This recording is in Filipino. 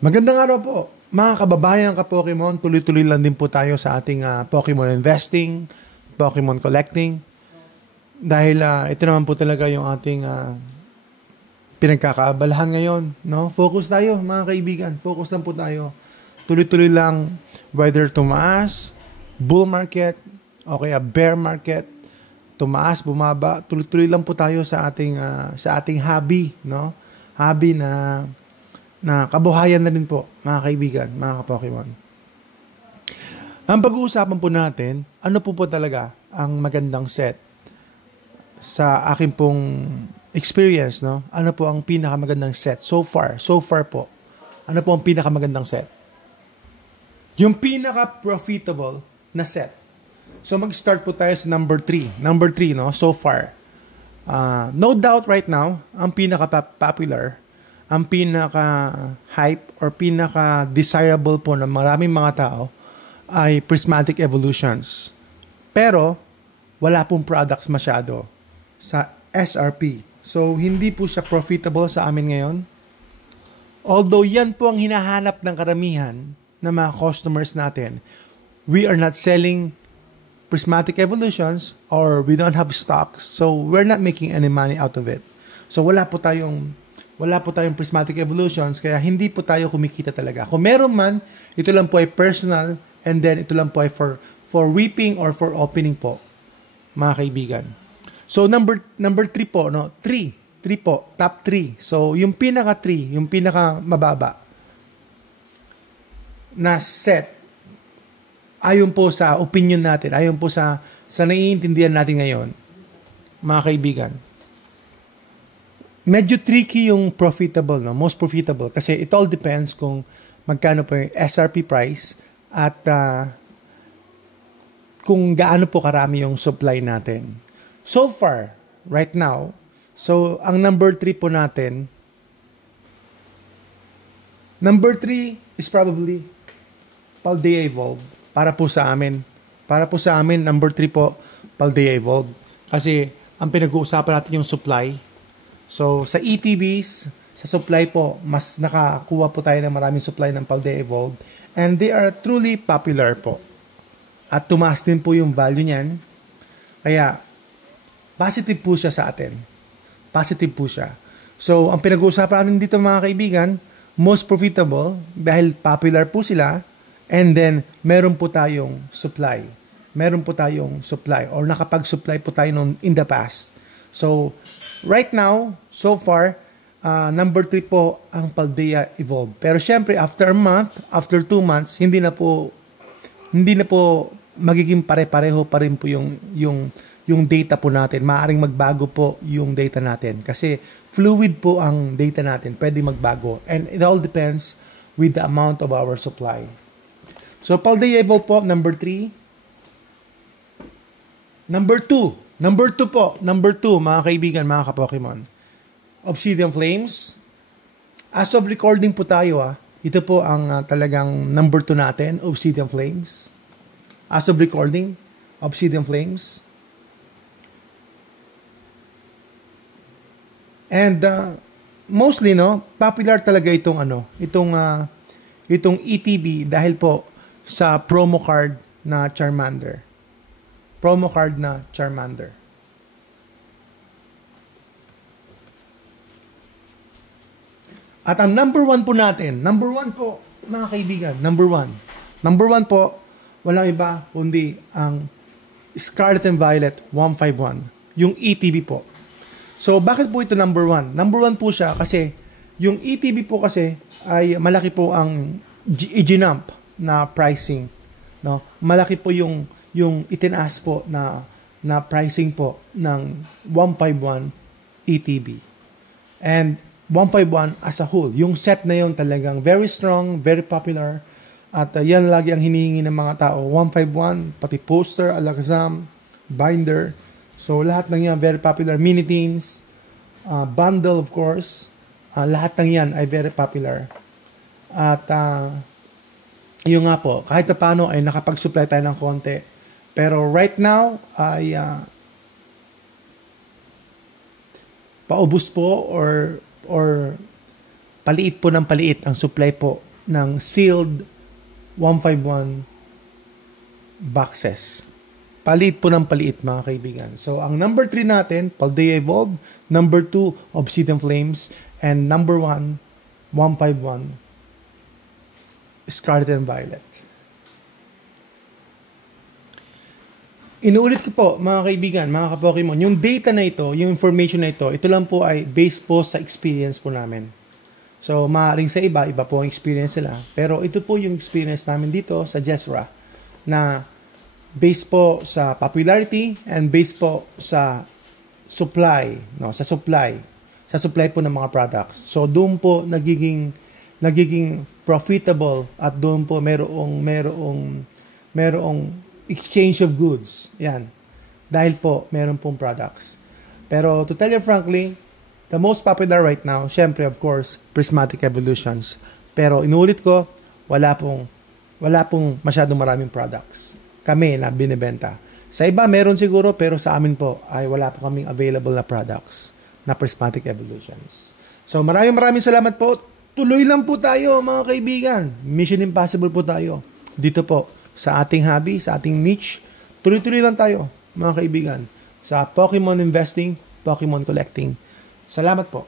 Magandang araw po, mga kababayan ka-Pokemon. Tuloy-tuloy lang din po tayo sa ating Pokemon investing, Pokemon collecting. Dahil ito naman po talaga yung ating pinagkakaabalahan ngayon. No? Focus tayo, mga kaibigan. Focus lang po tayo. Tuloy-tuloy lang, whether tumaas, bull market, o kaya bear market, tumaas, bumaba. Tuloy-tuloy lang po tayo sa ating hobby. No? Hobby na kabuhayan na rin po, mga kaibigan, mga ka-Pokemon. Ang pag-uusapan po natin, ano po talaga ang magandang set sa akin pong experience, no? Ano po ang pinakamagandang set so far po? Ano po ang pinakamagandang set? Yung pinaka-profitable na set. So mag-start po tayo sa number 3. Number 3, no? So far. No doubt right now, ang pinaka-popular, ang pinaka-hype or pinaka-desirable po ng maraming mga tao ay Prismatic Evolutions. Pero, wala pong products masyado sa SRP. So, hindi po siya profitable sa amin ngayon. Although, yan po ang hinahanap ng karamihan ng mga customers natin. We are not selling Prismatic Evolutions or we don't have stocks. So, we're not making any money out of it. So, wala po tayong Prismatic Evolutions, kaya hindi po tayo kumikita talaga. Kung meron man, ito lang po ay personal, and then ito lang po ay for reaping or for opening po, mga kaibigan. So, number 3 po, no? 3 po, top 3. So, yung pinaka-3, yung pinaka-mababa na set, ayon po sa opinion natin, ayon po sa naiintindihan natin ngayon, mga kaibigan, medyo tricky yung profitable, no? Most profitable. Kasi it all depends kung magkano po yung SRP price at kung gaano po karami yung supply natin. So far, right now, so ang number 3 po natin, number 3 is probably Paldea Evolve. Para po sa amin, number 3 po, Paldea Evolve. Kasi ang pinag-uusapan natin yung supply. So, sa ETBs, sa supply po, mas nakakuha po tayo ng maraming supply ng Paldea Evolve. And they are truly popular po. At tumaas din po yung value niyan. Kaya, positive po siya sa atin. Positive po siya. So, ang pinag-uusapan natin dito mga kaibigan, most profitable dahil popular po sila. And then, meron po tayong supply. Meron po tayong supply or nakapag-supply po tayo in the past. So, right now, so far, number 3 po ang Paldea Evolve. Pero syempre, after a month, after 2 months, hindi na po magiging pare-pareho pa rin po yung data po natin. Maaring magbago po yung data natin. Kasi fluid po ang data natin. Pwede magbago. And it all depends with the amount of our supply. So, Paldea Evolve po, number 3. Number 2 po. Number 2, mga kaibigan, mga ka-Pokemon. Obsidian Flames. As of recording po tayo, ito po ang talagang number 2 natin, Obsidian Flames. As of recording, Obsidian Flames. And mostly, no, popular talaga itong ETB dahil po sa promo card na Charmander. At ang number 1 po natin, mga kaibigan, number 1 po, walang iba kundi ang Scarlet and Violet 151, yung ETB po. So, bakit po ito number 1? Number 1 po siya kasi yung ETB po kasi ay malaki po ang i-jump na pricing, no? Malaki po yung itinaas po na pricing po ng 151 ETB. And 151 as a whole, yung set na yun talagang very strong, very popular. At yan lagi ang hinihingi ng mga tao. 151, pati poster, alakazam, binder. So lahat ng yan very popular. Mini-teens, bundle of course. Lahat ng yan ay very popular. At yun nga po, kahit na paano ay nakapag-supply tayo ng konti. Pero right now ay paubos po or paliit po ng paliit ang supply po ng sealed 151 boxes. Paliit po ng paliit, mga kaibigan. So, ang number 3 natin, Paldea Evolved. Number 2, Obsidian Flames. And number 1, 151, Scarlet and Violet. Inuulit ko po, mga kaibigan, mga ka-Pokemon, yung data na ito, yung information na ito lang po ay based po sa experience po namin. So, maaaring sa iba po ang experience nila. Pero ito po yung experience namin dito sa Jesra na based po sa popularity and based po sa supply, no, sa supply po ng mga products. So, doon po nagiging profitable at doon po merong exchange of goods. Yan. Dahil po, meron pong products. Pero, to tell you frankly, the most popular right now, syempre, of course, Prismatic Evolutions. Pero, inuulit ko, wala pong masyadong maraming products. Kami na binibenta. Sa iba, meron siguro, pero sa amin po, ay wala po kaming available na products na Prismatic Evolutions. So, maraming salamat po. Tuloy lang po tayo, mga kaibigan. Mission Impossible po tayo. Dito po, sa ating hobby, sa ating niche, tuloy-tuloy lang tayo, mga kaibigan, sa Pokemon investing, Pokemon collecting. Salamat po.